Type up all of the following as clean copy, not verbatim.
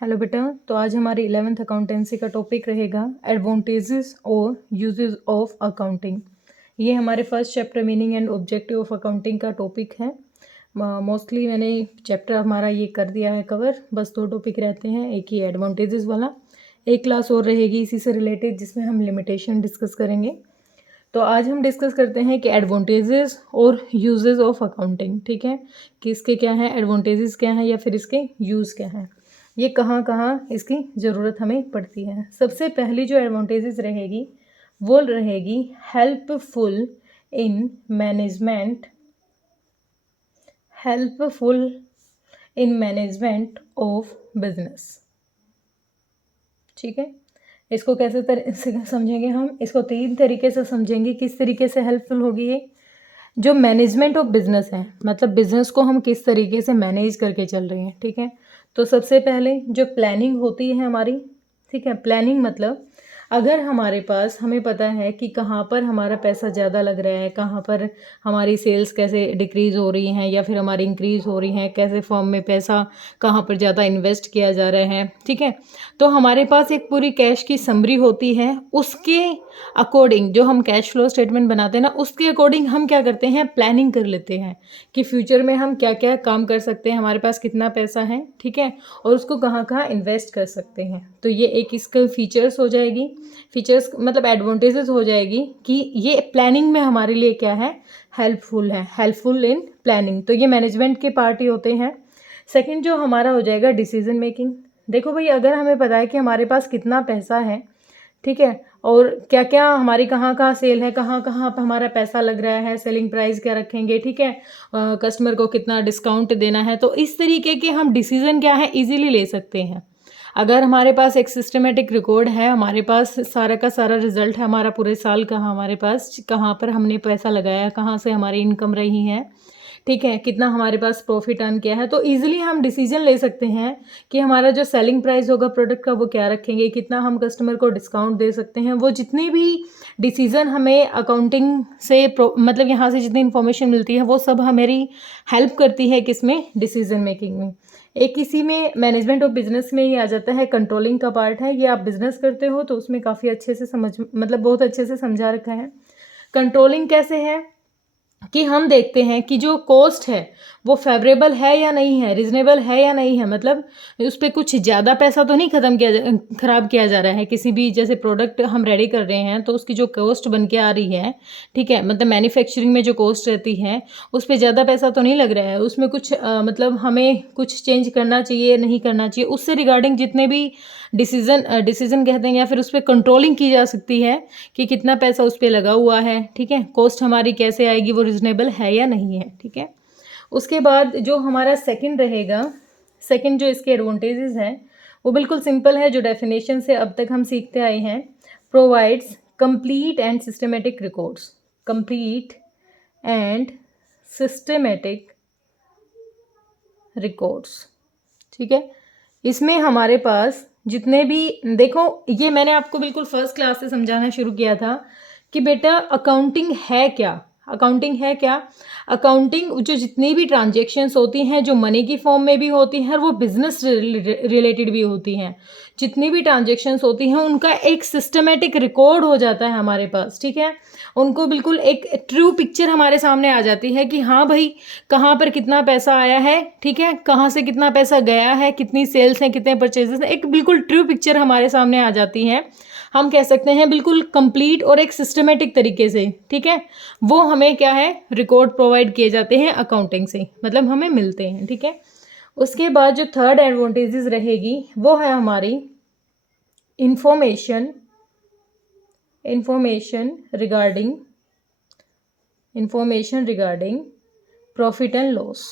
Hello बेटा, तो आज हमारी 11th अकाउंटेंसी का टॉपिक रहेगा एडवांटेजेस और यूजेस ऑफ अकाउंटिंग। ये हमारे first chapter meaning and objective of accounting का टॉपिक है। मोस्टली मैंने चैप्टर हमारा ये कर दिया है कवर, बस 2 टॉपिक रहते हैं, एक ही एडवांटेजेस वाला, एक क्लास और रहेगी इसी से रिलेटेड जिसमें हम लिमिटेशन डिस्कस करेंगे। तो आज हम डिस्कस करते हैं कि एडवांटेजेस और यूजेस ऑफ अकाउंटिंग, ठीक है, कि इसके क्या हैं एडवांटेजेस, क्या हैं या फिर इसके यूज़ क्या हैं, ये कहाँ कहाँ इसकी ज़रूरत हमें पड़ती है। सबसे पहली जो एडवांटेजेस रहेगी वो रहेगी helpful in management of business. ठीक है, इसको कैसे से समझेंगे हम, इसको 3 तरीके से समझेंगे। किस तरीके से हेल्पफुल होगी ये, जो मैनेजमेंट ऑफ बिजनेस है, मतलब बिजनेस को हम किस तरीके से मैनेज करके चल रहे हैं। ठीक है, तो सबसे पहले जो प्लानिंग होती है हमारी, ठीक है, प्लानिंग मतलब अगर हमारे पास हमें पता है कि कहाँ पर हमारा पैसा ज़्यादा लग रहा है, कहाँ पर हमारी सेल्स कैसे डिक्रीज़ हो रही हैं या फिर हमारी इंक्रीज़ हो रही हैं, कैसे फर्म में पैसा कहाँ पर ज़्यादा इन्वेस्ट किया जा रहा है, ठीक है, तो हमारे पास एक पूरी कैश की समरी होती है। उसके अकॉर्डिंग जो हम कैश फ्लो स्टेटमेंट बनाते हैं ना, उसके अकॉर्डिंग हम क्या करते हैं, प्लानिंग कर लेते हैं कि फ्यूचर में हम क्या क्या काम कर सकते हैं, हमारे पास कितना पैसा है, ठीक है, और उसको कहाँ कहाँ इन्वेस्ट कर सकते हैं। तो ये एक इसका फीचर्स हो जाएगी, फीचर्स मतलब एडवांटेजेस हो जाएगी कि ये प्लानिंग में हमारे लिए क्या है, हेल्पफुल इन प्लानिंग। तो ये मैनेजमेंट के पार्ट ही होते हैं। सेकंड जो हमारा हो जाएगा डिसीजन मेकिंग। देखो भाई, अगर हमें पता है कि हमारे पास कितना पैसा है, ठीक है, और क्या क्या हमारी कहाँ कहाँ सेल है, कहाँ कहाँ पर हमारा पैसा लग रहा है, सेलिंग प्राइस क्या रखेंगे, ठीक है, कस्टमर को कितना डिस्काउंट देना है, तो इस तरीके के हम डिसीजन क्या है इजीली ले सकते हैं। अगर हमारे पास एक सिस्टमेटिक रिकॉर्ड है, हमारे पास सारा का सारा रिजल्ट है हमारा पूरे साल का, हमारे पास कहाँ पर हमने पैसा लगाया, कहाँ से हमारी इनकम रही है, ठीक है, कितना हमारे पास प्रॉफिट अर्न किया है, तो इजीली हम डिसीजन ले सकते हैं कि हमारा जो सेलिंग प्राइस होगा प्रोडक्ट का वो क्या रखेंगे, कितना हम कस्टमर को डिस्काउंट दे सकते हैं। वो जितने भी डिसीजन हमें अकाउंटिंग से मतलब यहाँ से जितनी इन्फॉर्मेशन मिलती है वो सब हमारी हेल्प करती है किसमें, डिसीजन मेकिंग में। एक इसी में मैनेजमेंट ऑफ बिजनेस में ही आ जाता है, कंट्रोलिंग का पार्ट है। ये आप बिजनेस करते हो तो उसमें काफ़ी अच्छे से मतलब बहुत अच्छे से समझा रखा है। कंट्रोलिंग कैसे है कि हम देखते हैं कि जो कॉस्ट है वो फेवरेबल है या नहीं है, रिजनेबल है या नहीं है, मतलब उस पर कुछ ज़्यादा पैसा तो नहीं ख़राब किया जा रहा है। किसी भी जैसे प्रोडक्ट हम रेडी कर रहे हैं तो उसकी जो कॉस्ट बन के आ रही है, ठीक है, मतलब मैन्युफैक्चरिंग में जो कॉस्ट रहती है उस पर ज़्यादा पैसा तो नहीं लग रहा है, उसमें कुछ मतलब हमें कुछ चेंज करना चाहिए नहीं करना चाहिए, उससे रिगार्डिंग जितने भी डिसीजन कहते हैं या फिर उस पर कंट्रोलिंग की जा सकती है कि कितना पैसा उस पर लगा हुआ है, ठीक है, कॉस्ट हमारी कैसे आएगी, वो रिजनेबल है या नहीं है, ठीक है। उसके बाद जो हमारा सेकंड रहेगा, सेकंड जो इसके एडवांटेजेस हैं वो बिल्कुल सिंपल है, जो डेफिनेशन से अब तक हम सीखते आए हैं। Provides complete and systematic records, complete and systematic records, ठीक है। इसमें हमारे पास जितने भी, देखो ये मैंने आपको बिल्कुल फर्स्ट क्लास से समझाना शुरू किया था कि बेटा अकाउंटिंग है क्या, अकाउंटिंग है क्या, अकाउंटिंग जो जितनी भी ट्रांजेक्शन्स होती हैं जो मनी की फॉर्म में भी होती हैं और वो बिजनेस रिलेटेड भी होती हैं, जितनी भी ट्रांजेक्शन्स होती हैं उनका एक सिस्टमेटिक रिकॉर्ड हो जाता है हमारे पास, ठीक है, उनको बिल्कुल एक ट्रू पिक्चर हमारे सामने आ जाती है कि हाँ भाई कहाँ पर कितना पैसा आया है, ठीक है, कहाँ से कितना पैसा गया है, कितनी सेल्स हैं, कितने परचेजेस हैं, एक बिल्कुल ट्रू पिक्चर हमारे सामने आ जाती है। हम कह सकते हैं बिल्कुल कंप्लीट और एक सिस्टमेटिक तरीके से, ठीक है, वो हमें क्या है रिकॉर्ड प्रोवाइड किए जाते हैं अकाउंटिंग से, मतलब हमें मिलते हैं, ठीक है। उसके बाद जो थर्ड एडवांटेजेस रहेगी वो है हमारी information regarding profit and loss.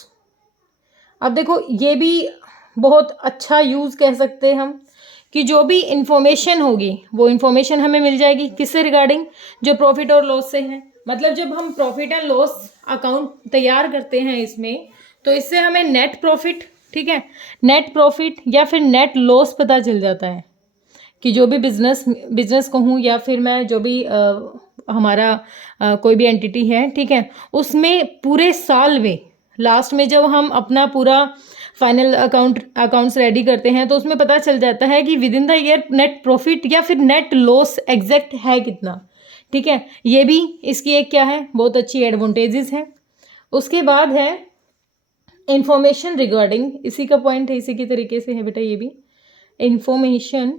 अब देखो ये भी बहुत अच्छा यूज़ कह सकते हैं हम कि जो भी इंफॉर्मेशन होगी वो इंफॉर्मेशन हमें मिल जाएगी किससे रिगार्डिंग, जो प्रॉफिट और लॉस से है। मतलब जब हम प्रॉफिट एंड लॉस अकाउंट तैयार करते हैं इसमें, तो इससे हमें नेट प्रॉफिट, ठीक है, नेट प्रॉफिट या फिर नेट लॉस पता चल जाता है कि जो भी बिजनेस कहूँ या फिर मैं जो भी हमारा कोई भी एंटिटी है, ठीक है, उसमें पूरे साल में लास्ट में जब हम अपना पूरा फाइनल अकाउंट्स रेडी करते हैं तो उसमें पता चल जाता है कि with in the year net profit या फिर नेट लॉस एग्जैक्ट है कितना। ठीक है, ये भी इसकी एक क्या है, बहुत अच्छी एडवांटेजेस है। उसके बाद है इंफॉर्मेशन रिगार्डिंग, इसी का पॉइंट है, इसी की तरीके से है बेटा ये भी, इंफॉर्मेशन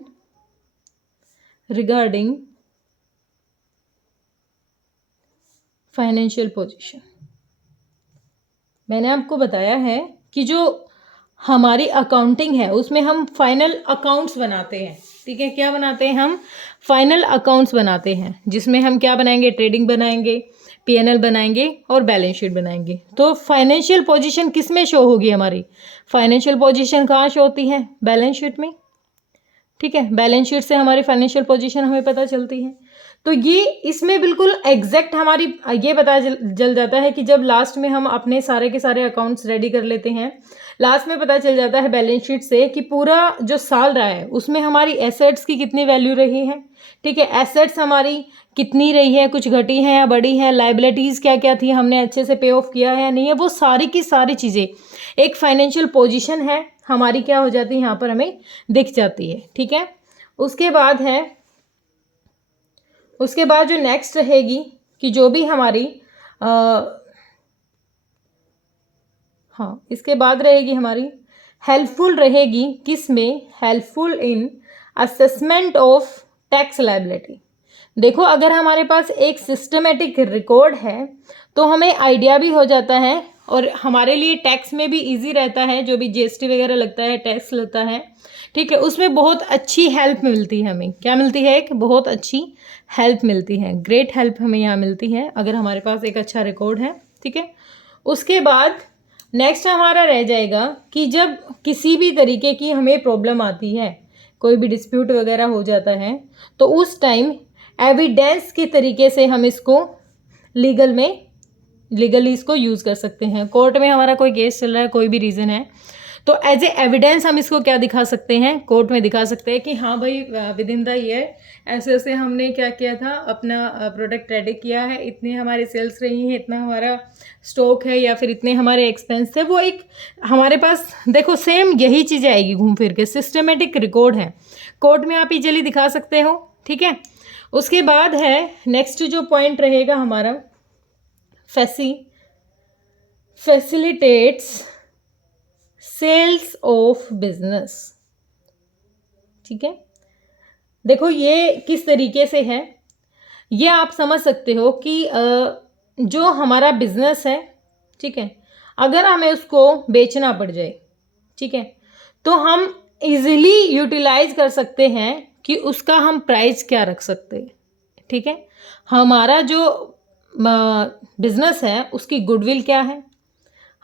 रिगार्डिंग फाइनेंशियल पोजीशन। मैंने आपको बताया है कि जो हमारी अकाउंटिंग है उसमें हम फाइनल अकाउंट्स बनाते हैं। ठीक है, क्या बनाते हैं हम, फाइनल अकाउंट्स बनाते हैं, जिसमें हम क्या बनाएंगे, ट्रेडिंग बनाएंगे, पीएनएल बनाएंगे और बैलेंस शीट बनाएंगे। तो फाइनेंशियल पोजीशन किस में शो होगी हमारी, फाइनेंशियल पोजीशन कहाँ शो होती है, बैलेंस शीट में। ठीक है, बैलेंस शीट से हमारी फाइनेंशियल पोजीशन हमें पता चलती है। तो ये इसमें बिल्कुल एग्जैक्ट हमारी ये पता चल जाता है कि जब लास्ट में हम अपने सारे के सारे अकाउंट्स रेडी कर लेते हैं, लास्ट में पता चल जाता है बैलेंस शीट से कि पूरा जो साल रहा है उसमें हमारी एसेट्स की कितनी वैल्यू रही है। ठीक है, एसेट्स हमारी कितनी रही है, कुछ घटी है या बढ़ी है, लाइबिलिटीज़ क्या क्या थी, हमने अच्छे से पे ऑफ किया है या नहीं है, वो सारी की सारी चीज़ें एक फाइनेंशियल पोजीशन है हमारी क्या हो जाती है, यहाँ पर हमें दिख जाती है। ठीक है, उसके बाद है, उसके बाद जो नेक्स्ट रहेगी कि जो भी हमारी हाँ, इसके बाद रहेगी हमारी हेल्पफुल रहेगी, किस में, helpful in assessment of tax liability. देखो अगर हमारे पास एक सिस्टमेटिक रिकॉर्ड है तो हमें आइडिया भी हो जाता है और हमारे लिए टैक्स में भी इजी रहता है, जो भी जीएसटी वगैरह लगता है, टैक्स लगता है। ठीक है, उसमें बहुत अच्छी हेल्प मिलती है हमें, क्या मिलती है, एक बहुत अच्छी हेल्प मिलती है, ग्रेट हेल्प हमें यहाँ मिलती है अगर हमारे पास एक अच्छा रिकॉर्ड है। ठीक है, उसके बाद नेक्स्ट हमारा रह जाएगा कि जब किसी भी तरीके की हमें प्रॉब्लम आती है, कोई भी डिस्प्यूट वगैरह हो जाता है, तो उस टाइम एविडेंस के तरीके से हम इसको लीगली इसको यूज़ कर सकते हैं। कोर्ट में हमारा कोई केस चल रहा है, कोई भी रीज़न है, तो एज ए एविडेंस हम इसको क्या दिखा सकते हैं, कोर्ट में दिखा सकते हैं कि हाँ भाई विद इन द ईयर ऐसे ऐसे हमने क्या किया था, अपना प्रोडक्ट रेडी किया है, इतनी हमारी सेल्स रही है, इतना हमारा स्टॉक है या फिर इतने हमारे एक्सपेंस है। वो एक हमारे पास देखो सेम यही चीज़ें आएगी घूम फिर के, सिस्टमेटिक रिकॉर्ड है, कोर्ट में आप इजीली दिखा सकते हो। ठीक है, उसके बाद है नेक्स्ट जो पॉइंट रहेगा हमारा, फैसिलिटेट्स सेल्स ऑफ बिजनेस। ठीक है, देखो ये किस तरीके से है, ये आप समझ सकते हो कि जो हमारा बिजनेस है, ठीक है, अगर हमें उसको बेचना पड़ जाए, ठीक है, तो हम इजीली यूटिलाइज कर सकते हैं कि उसका हम प्राइस क्या रख सकते हैं। ठीक है, हमारा जो बिजनेस है उसकी गुडविल क्या है,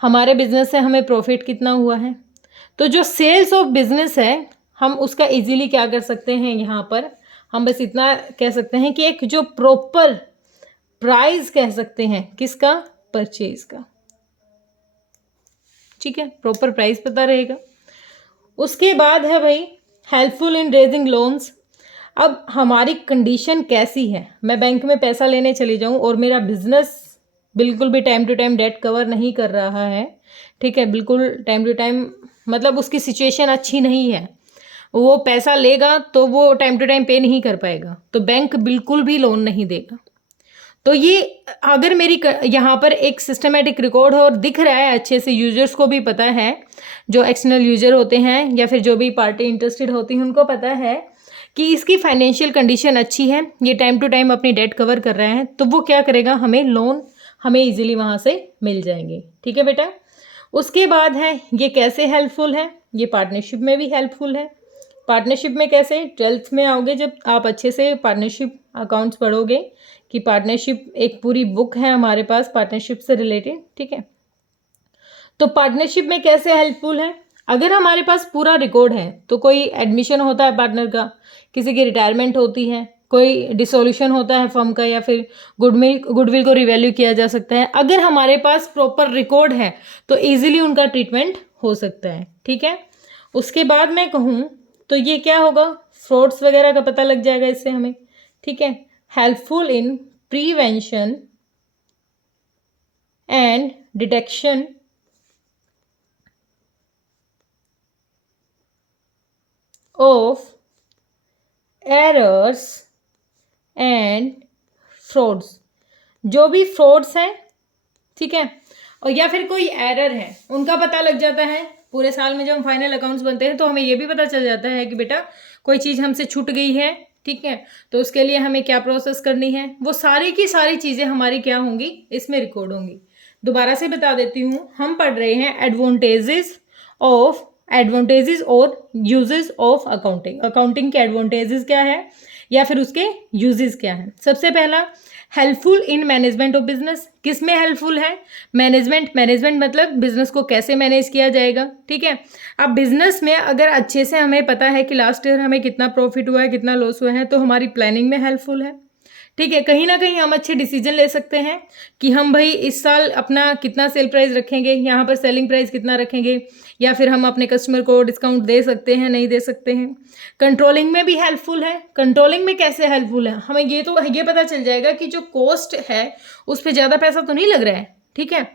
हमारे बिजनेस से हमें प्रॉफिट कितना हुआ है, तो जो सेल्स ऑफ बिजनेस है हम उसका इजीली क्या कर सकते हैं, यहाँ पर हम बस इतना कह सकते हैं कि एक जो प्रॉपर प्राइस कह सकते हैं, किसका, परचेज का। ठीक है, प्रॉपर प्राइस पता रहेगा। उसके बाद है भाई हेल्पफुल इन रेजिंग लोन्स। अब हमारी कंडीशन कैसी है, मैं बैंक में पैसा लेने चली जाऊं और मेरा बिजनेस बिल्कुल भी time to time debt cover नहीं कर रहा है, ठीक है, बिल्कुल टाइम टू टाइम मतलब उसकी सिचुएशन अच्छी नहीं है, वो पैसा लेगा तो वो टाइम टू टाइम पे नहीं कर पाएगा, तो बैंक बिल्कुल भी लोन नहीं देगा। तो ये अगर मेरी यहाँ पर एक सिस्टमेटिक रिकॉर्ड हो और दिख रहा है अच्छे से, यूजर्स को भी पता है, जो एक्सटर्नल यूजर होते हैं या फिर जो भी पार्टी इंटरेस्टेड होती है उनको पता है कि इसकी फाइनेंशियल कंडीशन अच्छी है, ये टाइम टू टाइम अपनी डेट कवर कर रहे हैं, तो वो क्या करेगा, हमें लोन हमें इजीली वहाँ से मिल जाएंगे। ठीक है बेटा, उसके बाद है ये कैसे हेल्पफुल है, ये पार्टनरशिप में भी हेल्पफुल है। पार्टनरशिप में कैसे, 12th में आओगे जब आप अच्छे से पार्टनरशिप अकाउंट्स पढ़ोगे कि पार्टनरशिप एक पूरी बुक है हमारे पास पार्टनरशिप से रिलेटेड। ठीक है, तो पार्टनरशिप में कैसे हेल्पफुल है, अगर हमारे पास पूरा रिकॉर्ड है तो कोई एडमिशन होता है पार्टनर का, किसी की रिटायरमेंट होती है, कोई डिसोल्यूशन होता है फर्म का, या फिर गुडविल को रिवैल्यू किया जा सकता है, अगर हमारे पास प्रॉपर रिकॉर्ड है तो इजीली उनका ट्रीटमेंट हो सकता है। ठीक है, उसके बाद मैं कहूँ तो ये क्या होगा, फ्रॉड्स वगैरह का पता लग जाएगा इससे हमें। ठीक है, helpful in prevention and detection of errors and frauds, जो भी फ्रॉड्स हैं, ठीक है, और या फिर कोई एरर है उनका पता लग जाता है। पूरे साल में जब हम फाइनल अकाउंट्स बनते हैं तो हमें ये भी पता चल जाता है कि बेटा कोई चीज़ हमसे छूट गई है, ठीक है, तो उसके लिए हमें क्या प्रोसेस करनी है, वो सारी की सारी चीज़ें हमारी क्या होंगी, इसमें रिकॉर्ड होंगी। दोबारा से बता देती हूँ, हम पढ़ रहे हैं एडवांटेजेस और यूजेस ऑफ अकाउंटिंग। अकाउंटिंग के एडवांटेजेस क्या है या फिर उसके यूजेस क्या है। सबसे पहला, helpful in management of business. किस में हेल्पफुल है? मैनेजमेंट मतलब बिजनेस को कैसे मैनेज किया जाएगा, ठीक है। अब बिजनेस में अगर अच्छे से हमें पता है कि लास्ट ईयर हमें कितना प्रॉफिट हुआ है, कितना लॉस हुआ है, तो हमारी प्लानिंग में हेल्पफुल है, ठीक है। कहीं ना कहीं हम अच्छे डिसीजन ले सकते हैं कि हम भाई इस साल अपना कितना सेल प्राइस रखेंगे, यहाँ पर सेलिंग प्राइस कितना रखेंगे, या फिर हम अपने कस्टमर को डिस्काउंट दे सकते हैं, नहीं दे सकते हैं। कंट्रोलिंग में भी हेल्पफुल है। कंट्रोलिंग में कैसे हेल्पफुल है? हमें ये पता चल जाएगा कि जो कॉस्ट है उस पर ज़्यादा पैसा तो नहीं लग रहा है, ठीक है।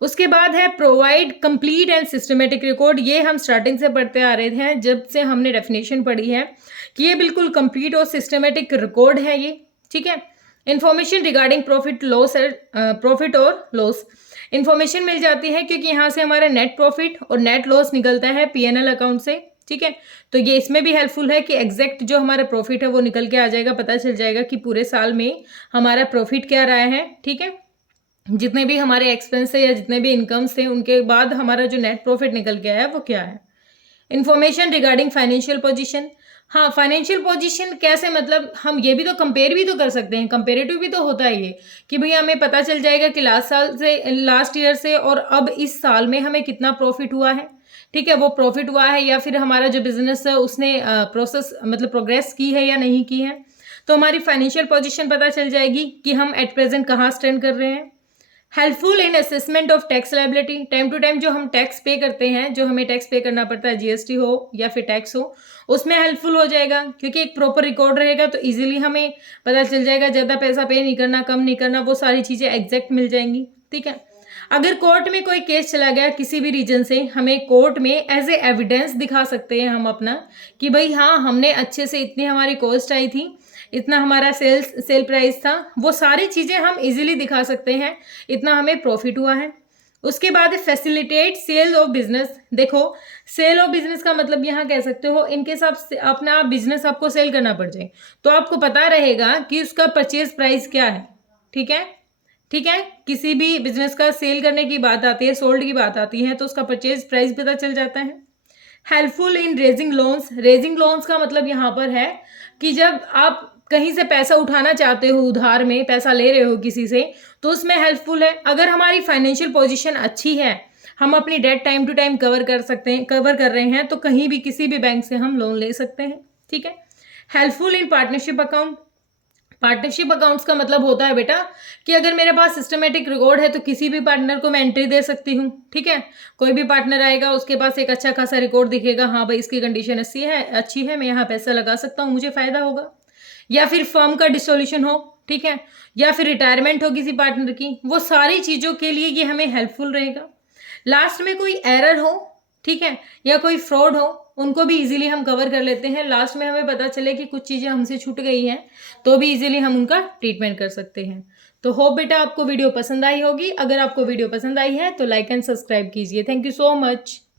उसके बाद है provide complete and systematic record. ये हम स्टार्टिंग से पढ़ते आ रहे हैं, जब से हमने डेफिनेशन पढ़ी है कि ये बिल्कुल कंप्लीट और सिस्टमेटिक रिकॉर्ड है ये, ठीक है। इंफॉर्मेशन रिगार्डिंग प्रॉफिट और लॉस, इंफॉर्मेशन मिल जाती है क्योंकि यहाँ से हमारा नेट प्रॉफिट और नेट लॉस निकलता है पीएनएल अकाउंट से, ठीक है। तो ये इसमें भी हेल्पफुल है कि एग्जैक्ट जो हमारा प्रॉफिट है वो निकल के आ जाएगा, पता चल जाएगा कि पूरे साल में हमारा प्रॉफिट क्या रहा है, ठीक है। जितने भी हमारे एक्सपेंस है या जितने भी इनकम्स थे उनके बाद हमारा जो नेट प्रॉफिट निकल के आया वो क्या है। Information regarding financial position. हाँ, फाइनेंशियल पोजीशन कैसे, मतलब हम ये भी तो कंपेयर भी तो कर सकते हैं, कंपेरेटिव भी तो होता है ये कि भैया हमें पता चल जाएगा कि लास्ट ईयर से और अब इस साल में हमें कितना प्रॉफिट हुआ है, ठीक है। वो प्रॉफिट हुआ है या फिर हमारा जो बिजनेस है उसने प्रोग्रेस की है या नहीं की है, तो हमारी फाइनेंशियल पोजीशन पता चल जाएगी कि हम एट प्रेजेंट कहाँ स्टैंड कर रहे हैं। Helpful in assessment of tax liability. Time to time जो हम टैक्स पे करते हैं, जो हमें टैक्स पे करना पड़ता है, जीएसटी हो या फिर टैक्स हो, उसमें हेल्पफुल हो जाएगा क्योंकि एक प्रॉपर रिकॉर्ड रहेगा तो इजीली हमें पता चल जाएगा ज़्यादा पैसा पे नहीं करना, कम नहीं करना, वो सारी चीज़ें एग्जैक्ट मिल जाएंगी, ठीक है। अगर कोर्ट में कोई केस चला गया किसी भी रीजन से, हमें कोर्ट में एज ए एविडेंस दिखा सकते हैं हम अपना कि भाई हाँ हमने अच्छे से, इतनी हमारी कॉस्ट आई थी, इतना हमारा सेल प्राइस था, वो सारी चीज़ें हम इजीली दिखा सकते हैं, इतना हमें प्रॉफिट हुआ है। उसके बाद फैसिलिटेट सेल ऑफ बिजनेस। देखो, सेल ऑफ बिजनेस का मतलब यहाँ कह सकते हो इनकेस आप अपना बिजनेस आपको सेल करना पड़ जाए तो आपको पता रहेगा कि उसका परचेज प्राइस क्या है, ठीक है, ठीक है। किसी भी बिजनेस का सेल करने की बात आती है, सोल्ड की बात आती है, तो उसका परचेज प्राइस पता चल जाता है। Helpful in raising loans. Raising loans का मतलब यहाँ पर है कि जब आप कहीं से पैसा उठाना चाहते हो, उधार में पैसा ले रहे हो किसी से, तो उसमें हेल्पफुल है। अगर हमारी फाइनेंशियल पोजीशन अच्छी है, हम अपनी debt time to time cover कर रहे हैं, तो कहीं भी किसी भी बैंक से हम लोन ले सकते हैं, ठीक है। Helpful in partnership account. Partnership accounts का मतलब होता है बेटा कि अगर मेरे पास सिस्टमेटिक रिकॉर्ड है तो किसी भी पार्टनर को मैं एंट्री दे सकती हूँ, ठीक है। कोई भी पार्टनर आएगा, उसके पास एक अच्छा खासा रिकॉर्ड दिखेगा, हाँ भाई इसकी कंडीशन अच्छी है, मैं यहाँ पैसा लगा सकता हूँ, मुझे फायदा होगा। या फिर फर्म का डिसोल्यूशन हो, ठीक है, या फिर रिटायरमेंट हो किसी पार्टनर की, वो सारी चीज़ों के लिए ये हमें हेल्पफुल रहेगा। लास्ट में कोई एरर हो, ठीक है, या कोई फ्रॉड हो, उनको भी इजीली हम कवर कर लेते हैं। लास्ट में हमें पता चले कि कुछ चीज़ें हमसे छूट गई हैं तो भी इजीली हम उनका ट्रीटमेंट कर सकते हैं। तो होप बेटा आपको वीडियो पसंद आई होगी। अगर आपको वीडियो पसंद आई है तो लाइक एंड सब्सक्राइब कीजिए। Thank you so much.